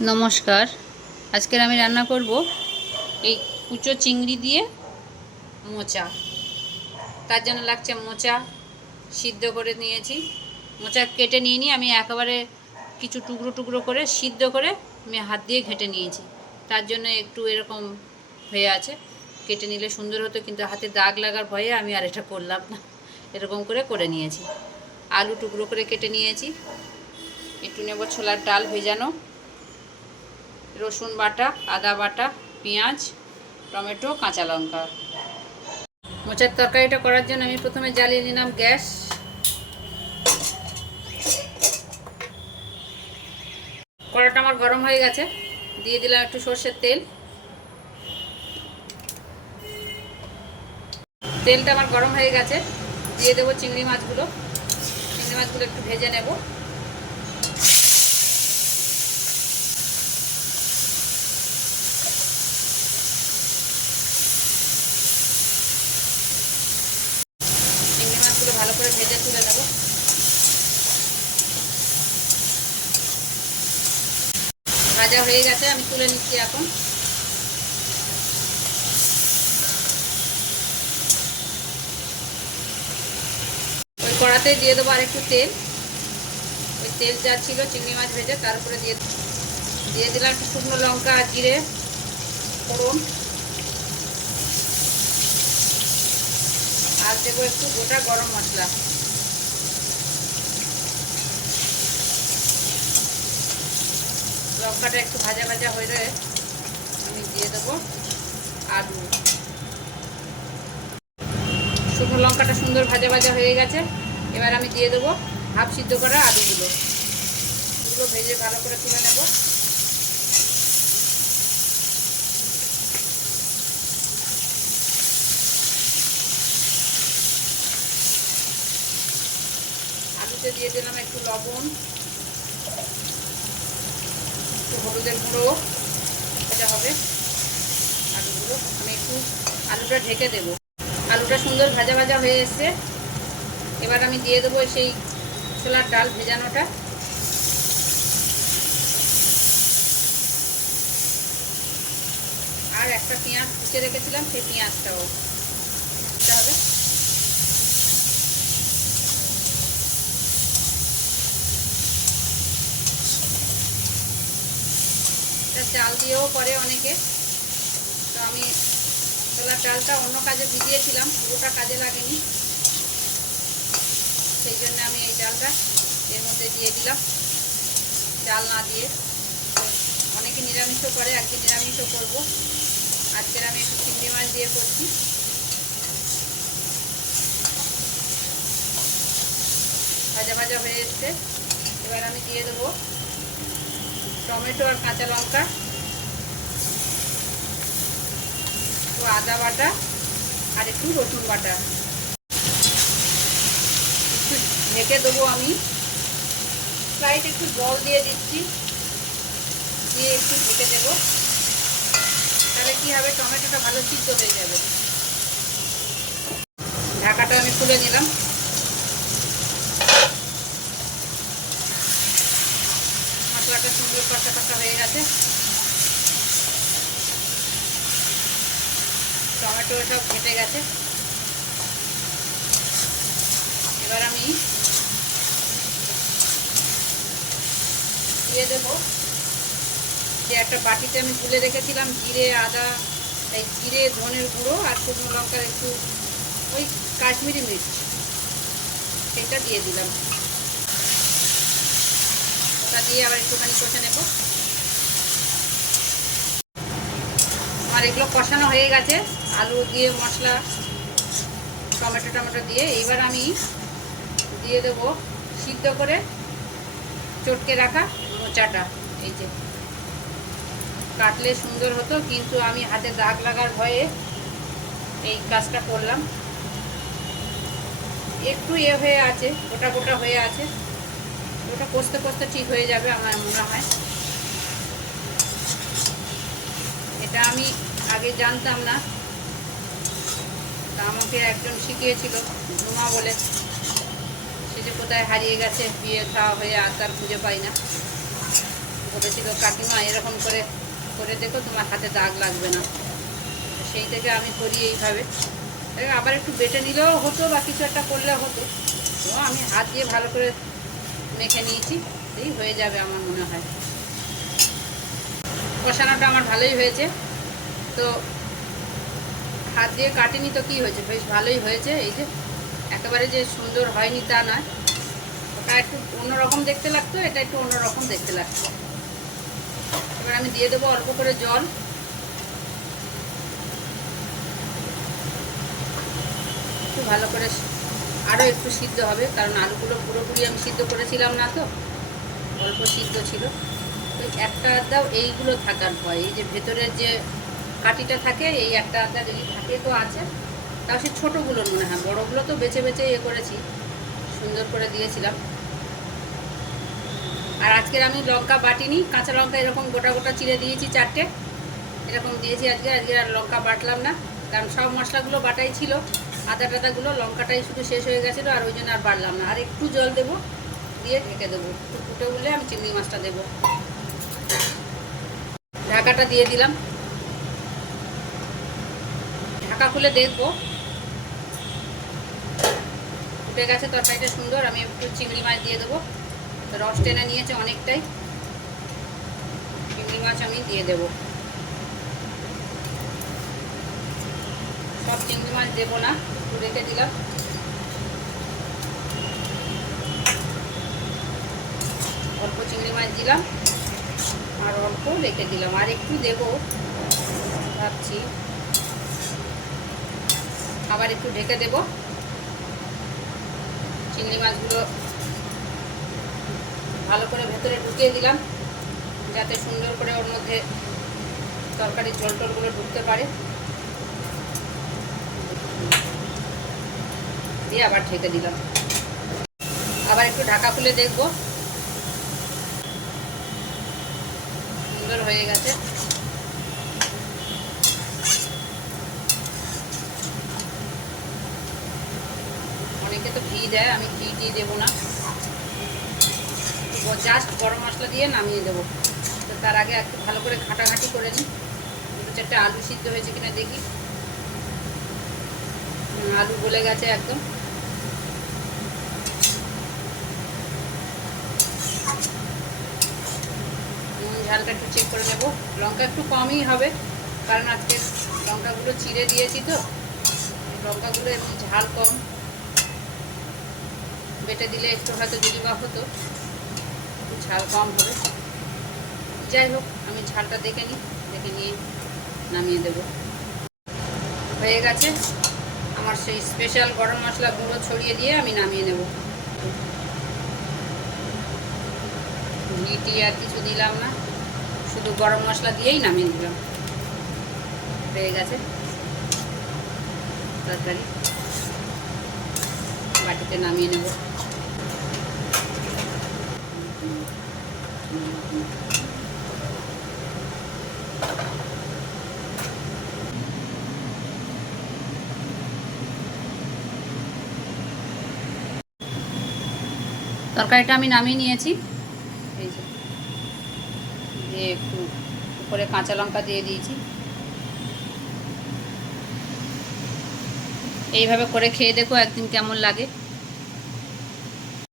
নমস্কার। আজকের আমি রান্না করব এই কুচো চিংড়ি দিয়ে মোচা। তার জন্য লাগছে মোচা সিদ্ধ করে নিয়েছি। মোচা কেটে নিয়ে আমি একেবারে কিছু টুকরো টুকরো করে সিদ্ধ করে আমি হাত দিয়ে ঘেঁটে নিয়েছি। তার জন্য একটু এরকম হয়ে আছে। কেটে নিলে সুন্দর হতো, কিন্তু হাতে দাগ লাগার ভয়ে আমি আর এটা করলাম না। এরকম করে নিয়েছি। আলু টুকরো করে কেটে নিয়েছি। একটু নেব ছোলার ডাল ভেজানো, রসুন বাটা, আদা বাটা, পেঁয়াজ, টমেটো, কাঁচা লঙ্কা। মোচার তরকারিটা করার জন্য আমি প্রথমে জ্বালিয়ে নিলাম গ্যাস। কড়াটা আমার গরম হয়ে গেছে, দিয়ে দিলাম একটু সর্ষের তেল। তেলটা আমার গরম হয়ে গেছে, দিয়ে দেবো চিংড়ি মাছগুলো। চিংড়ি মাছগুলো একটু ভেজে নেব। চিংড়ি মাছগুলো ভালো করে ভেজে তুলে নেব। ভাজা হয়ে গেছে, আমি তুলে নিচ্ছি এখন। ওই কড়াতেই দিয়ে দেবো আর একটু তেল। ওই তেল যা ছিল চিংড়ি মাছ ভেজে তার উপরে দিয়ে দিলাম একটু শুকনো লঙ্কা আর জিরে ফোড়ন, আর দেবো একটু গোটা গরম মশলা। লঙ্কাটা একটু ভাজা ভাজা হয়ে আমি দিয়ে দেবো আলু। শুকনো লঙ্কাটা সুন্দর ভাজা ভাজা হয়ে গেছে। এবার আমি দিয়ে দেবো হাফ সিদ্ধ করা আলুগুলো। এগুলো ভেজে ভালো করে তুলে নেব। আলুতে দিয়ে দিলাম একটু লবণ, একটু হলুদের গুঁড়ো। এটা হবে আলুগুলো। আমি একটু আলুটা ঢেকে দেব। আলুটা সুন্দর ভাজা ভাজা হয়ে এসছে। এবার আমি দিয়ে দেবো সেই ছোলার ডাল ভেজানোটা। আর একটা পেঁয়াজ কুচে রেখেছিলাম, সেই পেঁয়াজটাও দিতে হবে। এটা চাল দিয়েও করে অনেকে, তো আমি ছোলার ডালটা অন্য কাজে ভিজিয়েছিলাম, পুরোটা কাজে লাগেনি, সেই জন্য আমি এই ডালটা এর মধ্যে দিয়ে দিলাম। ডাল না দিয়ে অনেকে নিরামিষও করে, একদিন নিরামিষও করবো। আজকের আমি একটু চিংড়ি মাছ দিয়ে করছি। ভাজা ভাজা হয়ে এসছে। এবার আমি দিয়ে দেবো টমেটো আর কাঁচা লঙ্কা, একটু আদা বাটা আর একটু রসুন বাটা। একটু ঢেকে দেবো আমি। প্রায় একটু জল দিয়ে দিচ্ছি, দিয়ে একটু ঢেকে দেবো। তাহলে কি হবে, টমেটোটা ভালো সিদ্ধ হয়ে যাবে। ঢাকাটা আমি খুলে নিলাম। মশলাটা সুন্দর কষা কষা হয়ে গেছে। টমেটো সব ঘেটে গেছে। এবার আমি দিয়ে দেবো যে একটা বাটিতে আমি তুলে রেখেছিলাম জিরে, আদা, এই জিরে, ধনের গুঁড়ো আর শুকনো লঙ্কার একটু ওই কাশ্মীরি মির্চ, সেটা দিয়ে দিলাম। ওটা দিয়ে আবার একটুখানি কষে নেব। আমার এগুলো কষানো হয়ে গেছে আলু দিয়ে, মশলা, টমেটো দিয়ে। এইবার আমি দিয়ে দেবো সিদ্ধ করে চটকে রাখা মোচাটা। এই যে কাটলে সুন্দর হতো, কিন্তু আমি হাতে দাগ লাগার ভয়ে এই কাজটা করলাম। একটু হয়ে আছে, গোটা গোটা হয়ে আছে। ওটা কষতে কষতে ঠিক হয়ে যাবে আমার মনে হয়। এটা আমি আগে জানতাম না, তা আমাকে একজন শিখিয়েছিল, ঝুমা বলে। সে যে কোথায় হারিয়ে গেছে, বিয়ে খাওয়া হয়ে আর তার খুঁজে পাই না। বলেছিল কাকিমা এরকম করে করে দেখো, তোমার হাতে দাগ লাগবে না। সেই থেকে আমি করি এইভাবে। আবার একটু বেটে নিলেও হতো বা কিছু একটা করলেও হতো, তো আমি হাত দিয়ে ভালো করে মেখে নিয়েছি, এই হয়ে যাবে আমার মনে হয়। কষানোটা আমার ভালোই হয়েছে, তো হাত দিয়ে কাটিনি তো কী হয়েছে, বেশ ভালোই হয়েছে। এই যে একেবারে যে সুন্দর হয়নি তা নয়, ওটা একটু অন্যরকম দেখতে লাগতো, এটা একটু অন্যরকম দেখতে লাগতো। এবার আমি দিয়ে দেবো অল্প করে জল। একটু ভালো করে আরও একটু সিদ্ধ হবে, কারণ আলুগুলো পুরোপুরি আমি সিদ্ধ করেছিলাম না, তো অল্প সিদ্ধ ছিল। তো একটা আধটাও এইগুলো থাকার ভয়, এই যে ভেতরের যে কাঠিটা থাকে, এই একটা আধটা যদি থাকে তো আছে, তাও সে ছোটোগুলোর মনে হয়, বড়োগুলো তো বেছে বেছে করেছি, সুন্দর করে দিয়েছিলাম। আর আজকের আমি লঙ্কা বাটিনি, কাঁচা লঙ্কা এরকম গোটা গোটা চিড়ে দিয়েছি, 4টে এরকম দিয়েছি আজকে আর লঙ্কা বাটলাম না, কারণ সব মশলাগুলো বাটাই ছিল, আদা টাদাগুলো, লঙ্কাটাই শুধু শেষ হয়ে গেছিলো, আর ওই জন্য আর বাড়লাম না। আর একটু জল দেবো, দিয়ে ঢেকে দেবো, একটু ফুটে উঠলে আমি চিংড়ি মাছটা দেবো। ঢাকাটা দিয়ে দিলাম, ঢাকা খুলে দেখবো ফুটে গেছে তরকারিটা সুন্দর। আমি একটু চিংড়ি মাছ দিয়ে দেবো, রস টেনে নিয়েছে অনেকটাই, চিংড়ি মাছ আমি দিয়ে দেবো। সব চিংড়ি মাছ দেবো না, একটু রেখে দিলাম। অল্প চিংড়ি মাছ দিলাম আর অল্প রেখে দিলাম, আর একটু দেবো ভাবছি, আবার একটু ঢেকে দেবো। চিংড়ি মাছগুলো ভালো করে ভেতরে ঢুকিয়ে দিলাম, যাতে সুন্দর করে ওর মধ্যে তরকারির জল টলগুলো ঢুকতে পারে, দিয়ে আবার ঢেকে দিলাম। আবার একটু ঢাকা খুলে দেখবো, সুন্দর হয়ে গেছে। অনেকে তো ঘি দেয়, আমি ঘি দেবো না, জাস্ট গরম মশলা দিয়ে নামিয়ে দেবো। তো তার আগে একটু ভালো করে ঘাঁটাঘাঁটি করে নিই, 2-4টে আলু সিদ্ধ হয়েছে কিনা দেখি। আলু গলে গেছে একদম। ঝালটা একটু চেক করে নেব, লঙ্কা একটু কমই হবে, কারণ আজকে লঙ্কাগুলো চিড়ে দিয়েছি, তো লঙ্কাগুলো এমনি ঝাল কম, বেটে দিলে একটু হয়তো যদি বা হতো, একটু ঝাল কম হবে। যাই হোক, আমি ঝালটা দেখে নিই, দেখে নিয়ে নামিয়ে দেব। হয়ে গেছে আমার সেই স্পেশাল গরম মশলা গুঁড়ো ছড়িয়ে দিয়ে আমি নামিয়ে নেব। ঘি আর কিছু দিলাম না, শুধু গরম মশলা দিয়েই নামিয়ে দিলাম। হয়ে গেছে তরকারি, বাটিতে নামিয়ে নেব। তরকারিটা আমি নামিয়ে নিয়েছি, এই যে দিয়ে একটু উপরে কাঁচা লঙ্কা দিয়ে দিয়েছি। এইভাবে করে খেয়ে দেখো একদিন কেমন লাগে।